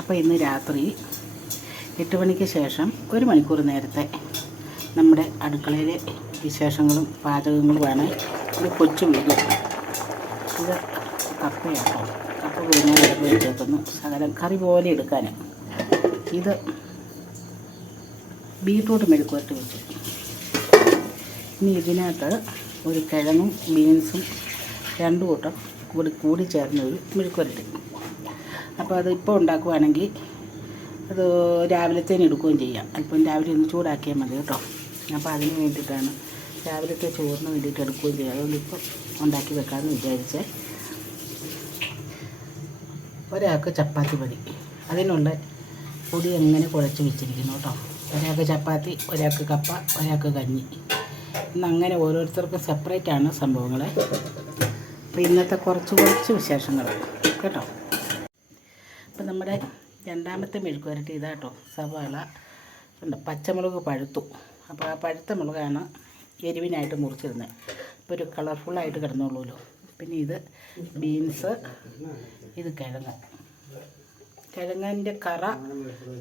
അപ്പോൾ ഇന്ന് രാത്രി 8 മണിക്ക് ശേഷം 1 മണിക്കൂർ നേരത്തെ നമ്മുടെ അടുക്കളയിലെ വിശേഷങ്ങളും പാചകങ്ങളുമാണ് ഒരു കൊച്ചു വീഡിയോ. ഇത് കപ്പയാട്ടോ. കപ്പ പുഴുങ്ങാൻ എടുത്ത് വെച്ചേക്കുന്നു, ശകലം കറി പോലെ എടുക്കാൻ. ഇത് ബീട്രൂട്ട് മെഴുക്കുവരട്ടി വെച്ചു. ഇനി ഇതിനകത്ത് ഒരു കിഴങ്ങും ബീൻസും 2 കൂട്ടം കൂടി ചേർന്ന ഒരു മെഴുക്കുവരട്ടി. അപ്പോൾ അത് ഇപ്പോൾ ഉണ്ടാക്കുവാണെങ്കിൽ അത് രാവിലത്തേന് എടുക്കുകയും ചെയ്യാം. അല്പം രാവിലെ ഒന്ന് ചൂടാക്കിയാൽ മതി കേട്ടോ. അപ്പോൾ അതിന് വേണ്ടിയിട്ടാണ് രാവിലത്തെ ചോറിന് വേണ്ടിയിട്ട് എടുക്കുകയും ചെയ്യുക. അതുകൊണ്ട് ഇപ്പം ഉണ്ടാക്കി വെക്കാമെന്ന് വിചാരിച്ചേ. ഒരാൾക്ക് ചപ്പാത്തി മതി. അതിനുള്ള പൊടി എങ്ങനെ കുഴച്ച് വെച്ചിരിക്കുന്നു കേട്ടോ. ഒരാൾക്ക് ചപ്പാത്തി, ഒരാൾക്ക് കപ്പ, ഒരാൾക്ക് കഞ്ഞി. ഇന്നങ്ങനെ ഓരോരുത്തർക്കും സെപ്പറേറ്റാണ് സംഭവങ്ങൾ. അപ്പോൾ ഇന്നത്തെ കുറച്ച് വിശേഷങ്ങൾ കേട്ടോ. അപ്പോൾ നമ്മുടെ രണ്ടാമത്തെ മെഴുക്കുവരട്ടി ഇതാട്ടോ. സവാള ഉണ്ട്, പച്ചമുളക് പഴുത്തു. അപ്പോൾ ആ പഴുത്ത മുളകാണ് എരിവിനായിട്ട് മുറിച്ചിരുന്നത്. ഇപ്പോൾ ഒരു കളർഫുള്ളായിട്ട് കിടന്നോളൂല്ലോ. പിന്നെ ഇത് ബീൻസ്, ഇത് കിഴങ്ങിൻ്റെ കറ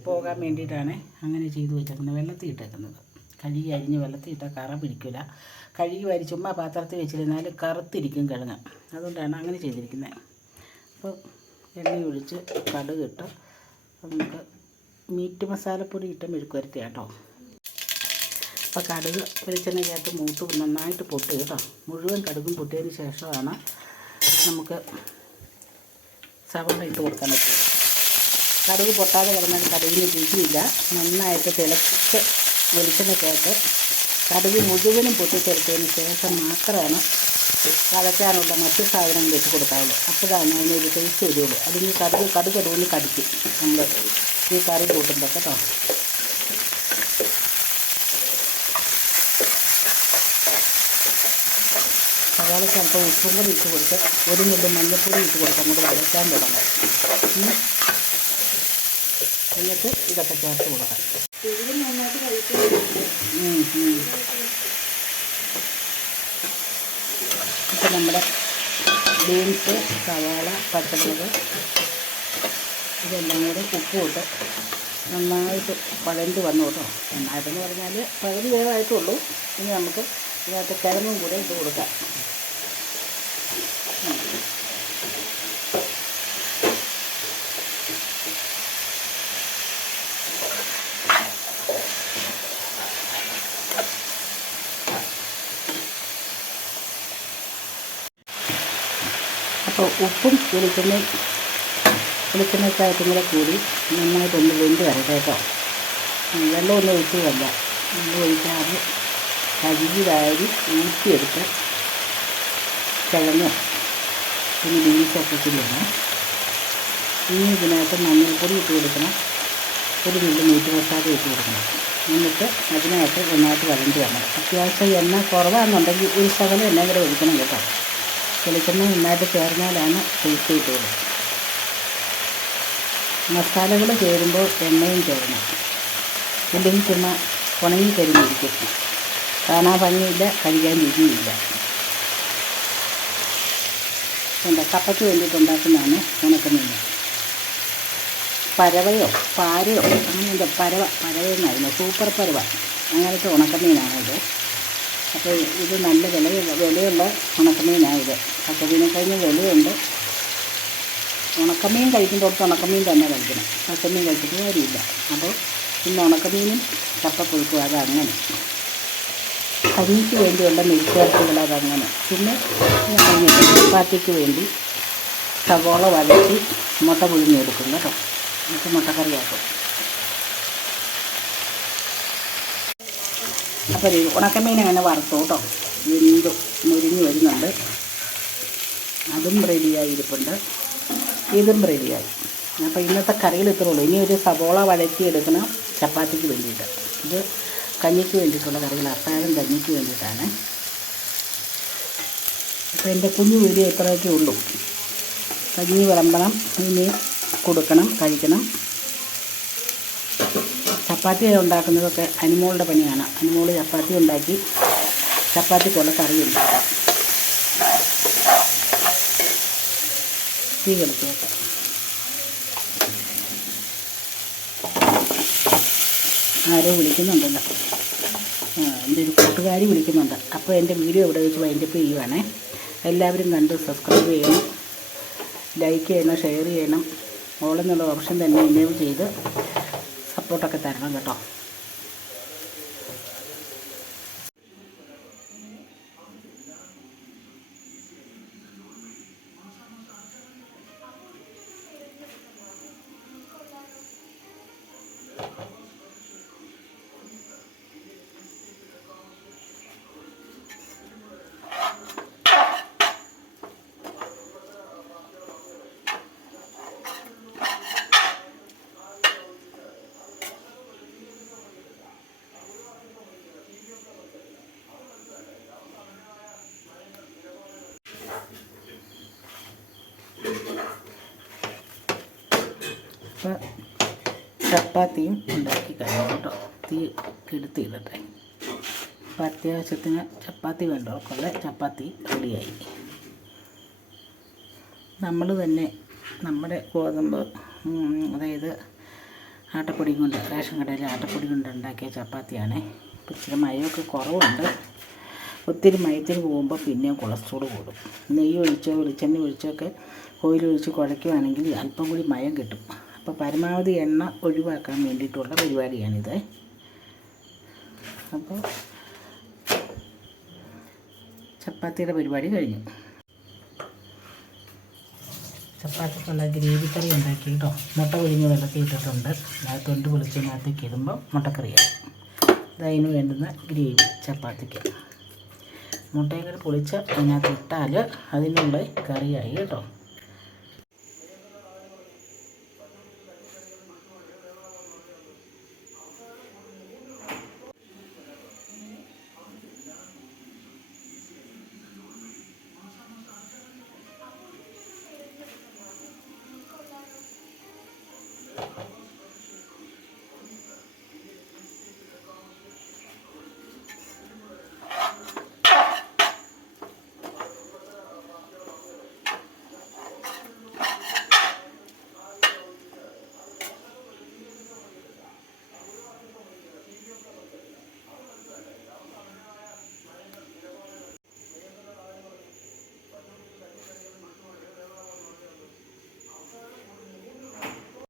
പോകാൻ വേണ്ടിയിട്ടാണ് അങ്ങനെ ചെയ്തു വെച്ചേക്കുന്നത്. വെള്ളത്തിൽ ഇട്ടേക്കുന്നത്. കഴുകി അരിഞ്ഞ് വെള്ളത്തിൽ ഇട്ടാൽ കറ പിടിക്കില്ല. കഴുകി വരി ചുമ്മാ പാത്രത്തിൽ വെച്ചിരുന്നാൽ കറുത്തിരിക്കും കിഴങ്ങ്. അതുകൊണ്ടാണ് അങ്ങനെ ചെയ്തിരിക്കുന്നത്. അപ്പോൾ എണ്ണ ഒഴിച്ച് കടുകിട്ട് നമുക്ക് മീറ്റ് മസാലപ്പൊടി ഇട്ട് മെഴുക്കുവരട്ടി കേട്ടോ. അപ്പോൾ കടുക് വെളിച്ചെണ്ണയ്ക്കകത്ത് മൂത്ത് നന്നായിട്ട് പൊട്ടി കേട്ടോ. മുഴുവൻ കടുകും പൊട്ടിയതിന് ശേഷമാണ് നമുക്ക് സവാള ഇട്ട് കൊടുക്കാൻ പറ്റുള്ളൂ. കടുക് പൊട്ടാതെ കിടന്നാൽ കടുകിന് രുചിയില്ല. നന്നായിട്ട് തിളച്ച് വെളിച്ചെണ്ണയ്ക്കകത്ത് കടുക് മുഴുവനും പൊട്ടിച്ചെടുത്തതിന് ശേഷം മാത്രമാണ് വഴറ്റാനുള്ള മറ്റ് സാധനങ്ങൾ ഇട്ട് കൊടുക്കാവുള്ളൂ. അപ്പോഴാണ് അതിനൊരു ടേസ്റ്റ് വരുള്ളൂ. അതിന് കടുക് ഇടുന്ന് കടിക്കും നമ്മൾ ഈ കറി കൂട്ടുമ്പോൾ കേട്ടോ. സവാളയ്ക്ക് അല്പം ഉപ്പും കൂടി ഇട്ട് കൊടുത്ത് 1 നുള്ളി മഞ്ഞൾപ്പൊടി ഇട്ട് കൊടുത്ത് അങ്ങോട്ട് വഴറ്റാൻ തുടങ്ങും. എന്നിട്ട് ഇതൊക്കെ ചേർത്ത് കൊടുക്കാം. ഇപ്പം നമ്മുടെ ബീൻസ്, സവാള, പച്ചമുളക് ഇതെല്ലാം കൂടെ ഉപ്പ് ഇട്ട് നന്നായിട്ട് വഴണ്ട് വന്നു കേട്ടോ. നന്നായിട്ടെന്ന് പറഞ്ഞാൽ പകുതി വേവായിട്ടുള്ളൂ. ഇനി നമുക്ക് ഇതിനകത്ത് കിഴങ്ങും കൂടെ ഇട്ട് കൊടുക്കാം. അപ്പോൾ ഉപ്പും വെളിച്ചെണ്ണയ്ക്കകത്തും കൂടെ കൂടി നന്നായിട്ടൊന്ന് വെന്ത് വരട്ടെ കേട്ടോ. വെള്ളമൊന്നും ഒഴിച്ചതല്ല, വെള്ളം ഒഴിക്കാതെ കഴുകി വാരി ഊറ്റിയെടുത്ത് കിഴങ്ങും പിന്നെ ബീൻസൊക്കെ ഇട്ടില്ല. ഇനി ഇതിനകത്ത് മഞ്ഞൾപ്പൊടി ഇട്ട് കൊടുക്കണം, 1 നുള്ളി മീറ്റ് മസാല ഇട്ട് കൊടുക്കണം. എന്നിട്ട് അതിനകത്ത് നന്നായിട്ട് വഴണ്ടി വരണം. അത്യാവശ്യം എണ്ണ കുറവാണെന്നുണ്ടെങ്കിൽ ഒരു ശകലം എണ്ണ കൂടെ ഒഴിക്കണം കേട്ടോ. വെളിച്ചെണ്ണ നന്നായിട്ട് ചേർന്നാലാണ് ടേസ്റ്റ് കിട്ടുള്ളൂ. മസാലകൾ ചേരുമ്പോൾ എണ്ണയും ചേരണം. ഇല്ലെങ്കിൽ ചുമ്മാ ഉണങ്ങി കരിഞ്ഞിരിക്കും. കാണാൻ ഭംഗിയില്ല, കഴിക്കാൻ രുചിയില്ല. എന്താ കപ്പയ്ക്ക് വേണ്ടിയിട്ട് ഉണ്ടാക്കുന്നതാണ് ഉണക്കമീൻ. പരവയോ പാരയോ അങ്ങനെ എന്താ പരവയെന്നായിരുന്നു, സൂപ്പർ പരവ, അങ്ങനത്തെ ഉണക്കമീനാണിത്. അപ്പോൾ ഇത് നല്ല വിലയുള്ള ഉണക്കമീനാണ് ഇത്. പച്ചമീനെ കഴിഞ്ഞ് വിലയുണ്ട്. ഉണക്കമീൻ കഴിക്കുമ്പോൾ ഉണക്കമീൻ തന്നെ കഴിക്കണം, പച്ചമീൻ കഴിച്ചിട്ട് കാര്യമില്ല. അപ്പോൾ ഇന്ന് ഉണക്കമീനും കപ്പപ്പുഴുക്കും അതങ്ങനെ. കഞ്ഞിക്ക് വേണ്ടിയുള്ള മെഴുക്കുവരട്ടികൾ അതങ്ങനെ. പിന്നെ ചപ്പാത്തിക്ക് വേണ്ടി സവോള വഴറ്റി മുട്ട പുഴുങ്ങിയെടുക്കും കേട്ടോ. എന്നിട്ട് മുട്ടക്കറിയാക്കും. അപ്പോൾ ഉണക്കമീൻ അങ്ങനെ വറുത്തു കേട്ടോ. വെന്ത് മുരിഞ്ഞ് വരുന്നുണ്ട്. അതും റെഡിയായി ഇരിപ്പുണ്ട്, ഇതും റെഡിയായി. അപ്പോൾ ഇന്നത്തെ കറികൾ ഇത്രേ ഉള്ളൂ. ഇനി ഒരു സവോള വഴറ്റിയെടുക്കണം ചപ്പാത്തിക്ക് വേണ്ടിയിട്ട്. ഇത് കഞ്ഞിക്ക് വേണ്ടിയിട്ടുള്ള കറികൾ, അത്താഴം കഞ്ഞിക്ക് വേണ്ടിയിട്ടാണ്. അപ്പോൾ എൻ്റെ കുഞ്ഞു വീഡിയോ ഇത്രയൊക്കെ ഉള്ളൂ. കഞ്ഞി വിളമ്പണം, ഇനി കൊടുക്കണം, കഴിക്കണം. ചപ്പാത്തി ഉണ്ടാക്കുന്നതൊക്കെ അനുമോളുടെ പണിയാണ്. അനുമോൾ ചപ്പാത്തി ഉണ്ടാക്കി ചപ്പാത്തിക്കുള്ള കറിയുണ്ട്. തീ കെടുത്ത് വെക്കാം. ആരോ വിളിക്കുന്നുണ്ടല്ലോ. എൻ്റെ ഒരു കൂട്ടുകാരി വിളിക്കുന്നുണ്ട്. അപ്പോൾ എൻ്റെ വീഡിയോ ഇവിടെ വെച്ച് വൈൻഡപ്പ് ചെയ്യുവാണേ. എല്ലാവരും കണ്ട് സബ്സ്ക്രൈബ് ചെയ്യണം, ലൈക്ക് ചെയ്യണം, ഷെയർ ചെയ്യണം. ഓളെന്നുള്ള ഓപ്ഷൻ തന്നെ എനേബിൾ ചെയ്ത് സപ്പോർട്ടൊക്കെ തരണം കേട്ടോ. അപ്പോൾ ചപ്പാത്തിയും ഉണ്ടാക്കി കഴിഞ്ഞു കേട്ടോ. തീ കെടുത്തിയിടട്ടെ. അപ്പോൾ അത്യാവശ്യത്തിന് ചപ്പാത്തി വേണ്ടവർക്കുള്ള ചപ്പാത്തി റെഡിയായി. നമ്മൾ തന്നെ നമ്മുടെ ഗോതമ്പ്, അതായത് ആട്ടപ്പൊടി കൊണ്ട്, റേഷൻ കടയിലെ ആട്ടപ്പൊടി കൊണ്ട് ഉണ്ടാക്കിയ ചപ്പാത്തിയാണ്. ഇച്ചിരി മയമൊക്കെ കുറവുണ്ട്. ഒത്തിരി മയത്തിന് പോകുമ്പോൾ പിന്നെയും കൊളസ്ട്രോൾ കൂടും. നെയ്യ് ഒഴിച്ചോ വെളിച്ചെണ്ണ ഒഴിച്ചോ ഒക്കെ ഓയിൽ ഒഴിച്ച് കുഴയ്ക്കുകയാണെങ്കിൽ അല്പം കൂടി മയം കിട്ടും. അപ്പോൾ പരമാവധി എണ്ണ ഒഴിവാക്കാൻ വേണ്ടിയിട്ടുള്ള പരിപാടിയാണിത്. അപ്പോൾ ചപ്പാത്തിയുടെ പരിപാടി കഴിഞ്ഞു. ചപ്പാത്തിക്കുള്ള ഗ്രേവി കറി ഉണ്ടാക്കി കേട്ടോ. മുട്ട പൊരിഞ്ഞ് വെള്ളത്തിൽ ഇട്ടിട്ടുണ്ട്. അതിനകത്ത് തൊണ്ട് വെളിച്ചെണ്ണകത്തേക്ക് ഇടുമ്പോൾ മുട്ടക്കറിയായി. അതിന് വേണ്ടുന്ന ഗ്രേവി ചപ്പാത്തിക്ക്. മുട്ടയും കൂടി പൊളിച്ച് അതിനകത്ത് ഇട്ടാൽ അതിനുള്ള കറിയായി കേട്ടോ.